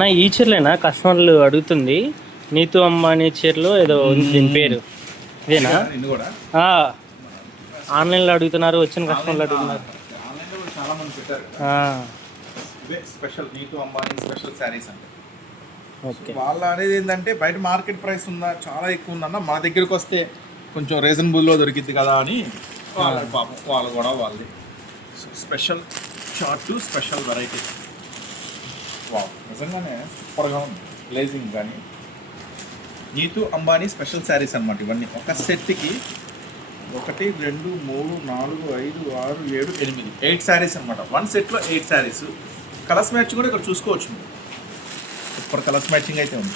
నా ఈ చీరలేనా? కస్టమర్లు అడుగుతుంది. నీతు అమ్మ అనే చీరలో ఏదో ఉంది దీని పేరు. ఇదేనా? ఆన్లైన్లో అడుగుతున్నారు వచ్చిన కస్టమర్లు అడుగుతున్నారు. స్పెషల్ నీతో అంబానీ స్పెషల్ శారీస్ అంటే. ఓకే. వాళ్ళ అనేది ఏంటంటే బయట మార్కెట్ ప్రైస్ ఉందా చాలా ఎక్కువ ఉందన్న మా దగ్గరికి వస్తే కొంచెం రీజనబుల్లో దొరికిద్ది కదా అని వాళ్ళ పాపం వాళ్ళు కూడా వాళ్ళది special short special variety. Wow. నిజంగానే సూపర్గా ఉంది గ్లేజింగ్ కానీ నీతు అంబానీ స్పెషల్ శారీస్ అనమాట ఇవన్నీ. ఒక సెట్కి ఒకటి రెండు మూడు నాలుగు ఐదు ఆరు ఏడు ఎనిమిది. ఎయిట్ శారీస్ అనమాట వన్ సెట్లో ఎయిట్ శారీస్ కలర్స్ మ్యాచ్ కూడా ఇక్కడ చూసుకోవచ్చు మీరు. సూపర్ కలర్స్ మ్యాచింగ్ అయితే ఉంది.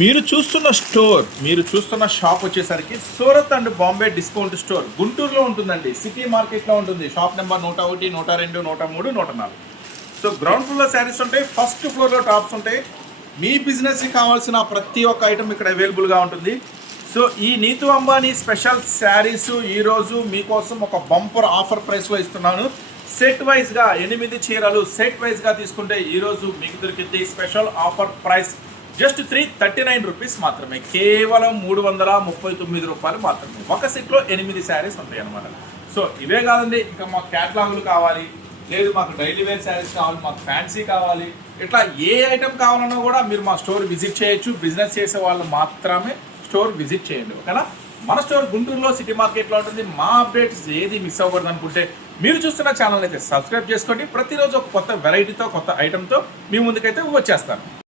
మీరు చూస్తున్న స్టోర్ మీరు చూస్తున్న షాప్ వచ్చేసరికి Surat and Bombay discount store గుంటూరులో ఉంటుందండి. సిటీ మార్కెట్లో ఉంటుంది. షాప్ నెంబర్ నూట ఒకటి నూట రెండు నూట మూడు నూట నాలుగు. సో గ్రౌండ్ ఫ్లోర్లో శారీస్ ఉంటాయి ఫస్ట్ ఫ్లోర్లో టాప్స్ ఉంటాయి. మీ బిజినెస్కి కావాల్సిన ప్రతి ఒక్క ఐటమ్ ఇక్కడ అవైలబుల్గా ఉంటుంది. సో ఈ నీతు అంబానీ స్పెషల్ శారీస్ ఈరోజు మీకోసం ఒక బంపర్ ఆఫర్ ప్రైస్లో ఇస్తున్నాను. సెట్ వైజ్గా ఎనిమిది చీరలు సెట్ వైజ్గా తీసుకుంటే ఈరోజు మీకు దొరికింది special offer price just three thirty nine rupees మాత్రమే. కేవలం మూడు వందల ముప్పై తొమ్మిది రూపాయలు మాత్రమే. ఒక సెట్లో ఎనిమిది శారీస్ ఉంటాయి అనమాట సో ఇవే కాదండి ఇంకా మా క్యాట్లాగులు కావాలి. లేదు మాకు డైలీ వేర్ శారీస్ కావాలి మాకు ఫ్యాన్సీ కావాలి. ఇట్లా ఏ ఐటెం కావాలన్నా కూడా మీరు మా స్టోర్ విజిట్ చేయొచ్చు. బిజినెస్ చేసే వాళ్ళు మాత్రమే స్టోర్ విజిట్ చేయండి ఓకేనా? మన స్టోర్ గుంటూరులో సిటీ మార్కెట్లో ఉంటుంది. మా అప్డేట్స్ ఏది మిస్ అవ్వకూడదు అనుకుంటే మీరు చూస్తున్న ఛానల్ అయితే సబ్స్క్రైబ్ చేసుకోండి. ప్రతిరోజు ఒక కొత్త వెరైటీతో కొత్త ఐటెంతో మీ ముందుకైతే వచ్చేస్తాను.